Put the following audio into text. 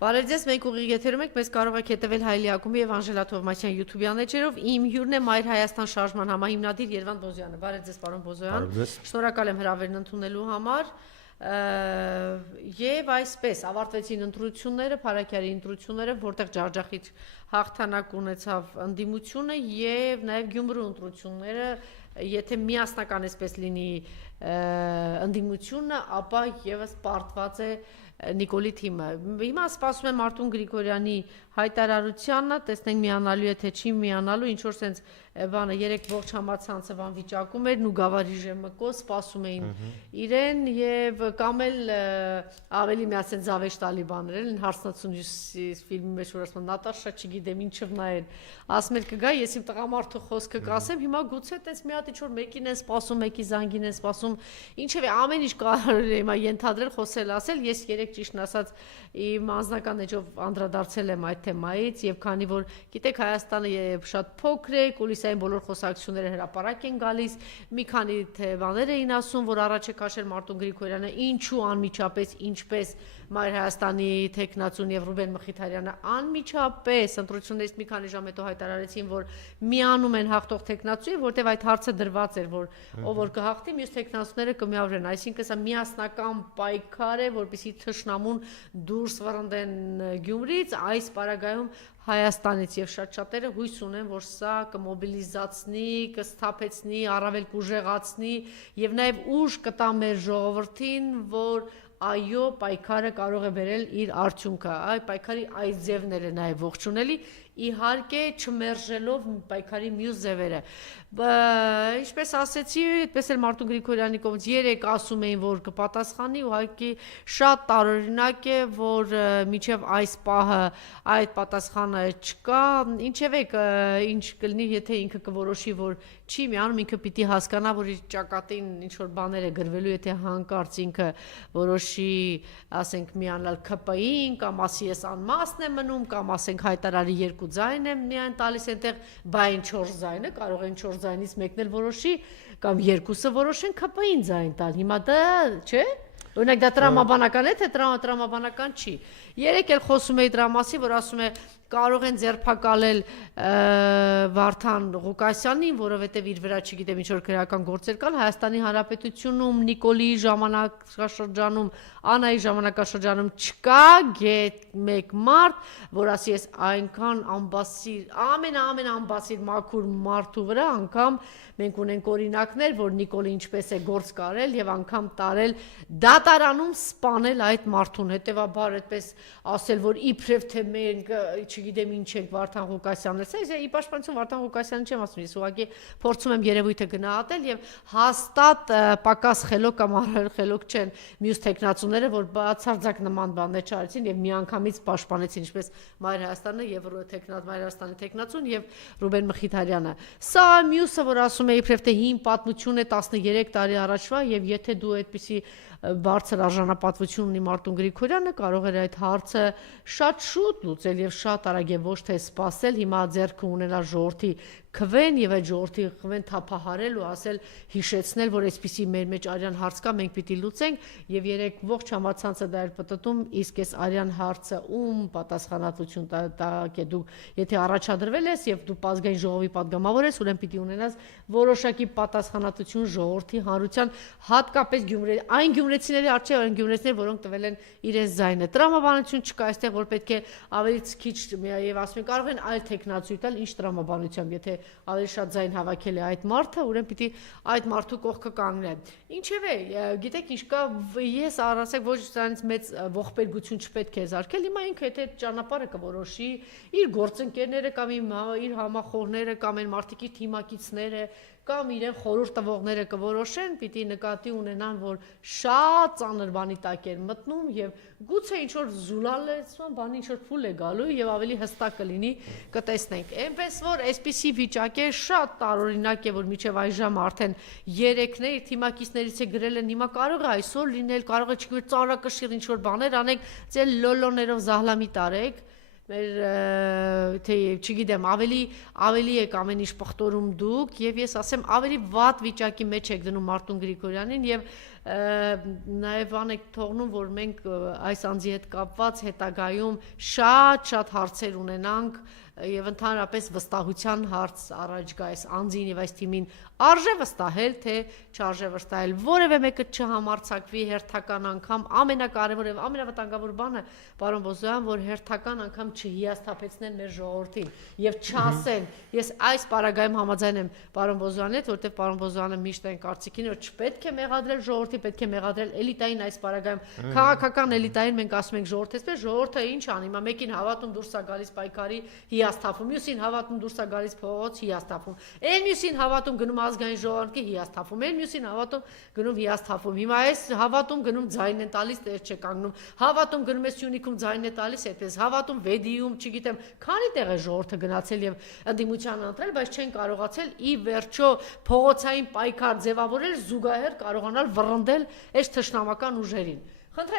Բարև ձեզ, մենք ուղիղ եթերում ենք, մեզ կարող եք հետևել Հայլի Ակումբի եւ Անժելա Թովմասյան YouTube-յան էջերով։ Իմ հյուրն է Մայր Հայաստան շարժման համահիմնադիր Երվանդ Բոզոյանը։ Բարև ձեզ, պարոն Բոզոյան։ Շնորհակալ եմ հրավերն ընդունելու համար։ Եվ այսպես ավարտվեցին ընտրությունները, Փարաքյարի ընտրությունները, որտեղ ջախջախիչ հաղթանակ ունեցավ ընդդիմությունը եւ նաեւ Գյումրու ընտրությունները, եթե միասնական այսպես լինի ընդդիմությունը, ապա եւս պարտված է Նիկոլի թիմը։ Հիմա սպասում եմ Արտուն Գրիգորյանի հայտարարությանը, տեսնենք միանալու է թե չի միանալու, ինչ որ sense բանը երեք ողջ համացանցը բան վիճակում էր, ու գավառի ժամկո սպասում էին իրեն եւ կամ էլ ավելի միասեն զավեշ տալի բաներ են հարցնացուց ֆիլմի մեջ որ ասում Նատաշա չգիտեմ ինչով նայեն, ասում էր կգա, ես իմ տղամարդու խոսքը կասեմ, հիմա գուցե տես մի հատ ինչ որ մեկին են սպասում, մեկի զանգին են սպասում, ինչեւ ամեն ինչ կարող է հիմա ենթադրել, խոսել, ասել, ես երեք ճիշտն ասած իմ անձնական էջով անդրադարձել եմ այդ թեմայից եւ քանի որ գիտեք Հայաստանը շատ փոքր է, կուլիսային բոլոր խոսակցությունները հրապարակ են գալիս, մի քանի բաներ էին ասում, որ առաջ է քաշել Մարտուն Գրիգորյանը, ինչու անմիջապես, ինչպես Մայր Հայաստանի տեխնացուն եւ Ռուբեն Մխիթարյանը անմիջապես ընտրություններից մի քանի ժամ հետո հայտարարեցին, որ միանում են հաղթող տեխնացուի, որտեղ այդ հարցը դրված էր, որ ով որ կհաղթի, մյուս տեխնացուները կմիավորեն, այսինքն սա միասնական պայքար է, որպեսզի թշնամուն դուրս վռնդեն Գյումրից, այս պարագայում Հայաստանից եւ շատ շատերը հույս ունեն, որ սա կմոբիլիզացնի, կսթափեցնի, առավել կուժեղացնի եւ նաեւ ուժ կտա մեր ժողովրդին, որ այո, պայքարը կարող է բերել իր արդյունքը, այ պայքարի այս ձևները նաեւ ողջունելի, իհարկե չմերժելով պայքարի մյուս ձևերը։ Ինչպես ասեցի, այդպես էլ Մարտուն Գրիգորյանի կողմից երեք ասում էին, որ կպատասխանի, ուղղակի շատ տարօրինակ է, որ մինչև այս պահը այդ պատասխանը չկա, ինչևէ ինչ կլինի, եթե ինքը կորոշի, որ չի միանում, ինքը պիտի հասկանա, որ իր ճակատին ինչ որ բաներ է գրվելու, եթե հանկարծ ինքը որոշի, ասենք միանալ ՔՊ-ին, կամ ասի ես անմասն եմ մնում, կամ ասենք հայտարարի 2 ձայն եմ միայն տալիս այնտեղ, բա այն 4 ձայնը կարող են 4 ձայնից մեկն էլ որոշի, կամ երկուսը որոշեն ՔՊ-ին ձայն տալ, հիմա դա, չէ՞։ Օրինակ դա տրամաբանական է, թե տրամաբանական չի։ Երեք էլ խոսում էի դրա մասի, որ ասում է կարող են ձերբակալել Վարդան Ղուկասյանին, որովհետև իր վրա չգիտեմ ինչ որ քրեական գործեր կան Հայաստանի Հանրապետությունում, Նիկոլի ժամանակաշրջանում, Անայի ժամանակաշրջանում չկա մեկ մարդ, որ ասի ես այնքան ամբասիր, ամեն ամբասիր մաքուր մարդու վրա անգամ մենք ունենք օրինակներ, որ Նիկոլը ինչպես է գործ կարել եւ անգամ տարել դատարանում սպանել այդ մարդուն, հետեւաբար այդպես ասել, որ իբրև թե մենք չգիտեմ ինչ ենք Վարդան Ղուկասյանն է, ի պաշտպանություն Վարդան Ղուկասյանն չեմ ասում, ես ուղղակի փորձում եմ երևույթը գնահատել եւ հաստատ պակաս խելոք կամ առավել խելոք չեն մյուս տեխնացուները, որ բացարձակ նման բաներ չարեցին եւ միանգամից պաշտպանեցին, ինչպես Մայր Հայաստանը եւ Մայր Հայաստանի տեխնացուն եւ Ռուբեն Մխիթարյանը։ Սա մյուսը, որ ասում է իբրև թե հին պատմություն է 13 տարի առաջվա եւ եթե դու այդպիսի բարձր արժանապատվություն ունի Մարտուն Գրիգորյանը, կարող էր այդ հարցը շատ շուտ լուծել եւ շատ արագ եւ ոչ թե սпасել, հիմա ձեռքը ունենալ ժողովրդի քվեն եւ այդ ժողովրդի քվեն թափահարել ու ասել հիշեցնել, որ այսպիսի մեր մեջ արյան հարց կա, մենք պիտի լուծենք եւ երեք ողջ համացանցը դա էր պատտում, իսկ այս արյան հարցը ում պատասխանատվություն տակ է դու, եթե առաջադրվել ես եւ դու ազգային ժողովի падգամավոր ես, ուրեմն պիտի ունենաս որոշակի պատասխանատվություն ժողովրդի հանրության, հատկապես այն գյումրեցիների արժե, այն գյումրեցիներ, որոնք տվել են իրենց ձայնը։ Տրամաբանություն չկա այստեղ, որ պետք է ավելի քիչ եւ ասում են կարող են այլ տեխնացուի տալ, ինչ տրամաբանությամբ, եթե ավելի շատ ձայն հավաքել է այդ մարդը, ուրեմն պիտի այդ մարդու կողքը կանգնեն։ Ինչևէ, գիտեք ինչ կա, ես առասեք ոչ դրանից մեծ ողբերգություն չպետք է զարգել, հիմա ինքը եթե ճանապարհը կորոշի, իր գործընկերները կամ իր համախոհները կամ այն մարդիկի թիմակիցները կամ իրեն խորհուրդ տվողները կորոշեն, պիտի նկատի ունենան, որ շատ ծանր բանի տակ են մտնում եւ գուցե ինչ որ զուլալեցման բանի ինչ որ փուլ է գալու եւ ավելի հստակ կլինի, կտեսնենք։ Այնպես որ այսպիսի վիճակ է, շատ տարօրինակ է, որ միջև այժմ արդեն 3-ներ թիմակիցներից է գրել են, հիմա կարող է այսօր լինել, կարող է չգիտեմ ծանրակշիռ ինչ որ բաներ անեք, ձեր լոլոներով զահլամի տարեք մեր թե չգիտեմ ավելի եք ամեն ինչ պղտորում դուք եւ ես ասեմ ավելի վատ վիճակի մեջ եք դնում Մարտուն Գրիգորյանին եւ նաև բան եք թողնում, որ մենք այս անձի հետ կապված հետագայում շատ հարցեր ունենանք եւ ընդհանրապես վստահության հարց առաջ գա այս անձին եւ այս թիմին արժե վստահել թե չարժե վստահել որևէ մեկը չհամարցակվի հերթական անգամ ամենակարևոր եւ ամենավտանգավոր բանը պարոն Բոզոյան որ հերթական անգամ չհիասթափեցնեն մեր ժողովրդին եւ չասեն ես այս պարագայում համաձայն եմ պարոն Բոզոյանի հետ որտեղ պարոն Բոզոյանը միշտ այն կարծիքին որ չպետք է մեղադրել ժողովրդի պետք է մեղադրել էլիտային այս պարագայում քաղաքական էլիտային մենք ասում ենք ժողովրդեսպես ժողովուրդը ինչ անի հիմա մեկին հավատում դուրս է գալիս պայքարի հիասթափում մյուսին հավատում դուրս է գալիս փողոց հիասթափում այն մյուսին հավատում գնում ազգային ժողովրդի հիասթափում այն մյուսին հավատում գնում հիասթափում հիմա այս հավատում գնում ձայնն են տալիս տեղ չկանգնում հավատում գնում է Սյունիքում ձայնն է տալիս այդպես հավատում Վեդիում չգիտեմ քանի տեղ է ժողովուրդը գնացել եւ ընդդիմության ընտրել բայց չեն կարողացել ի վերջո փողոցային պայքար ձևավորել զուգահեռ կարողանալ վռնդել այս թշնամական ուժերին խնդրեմ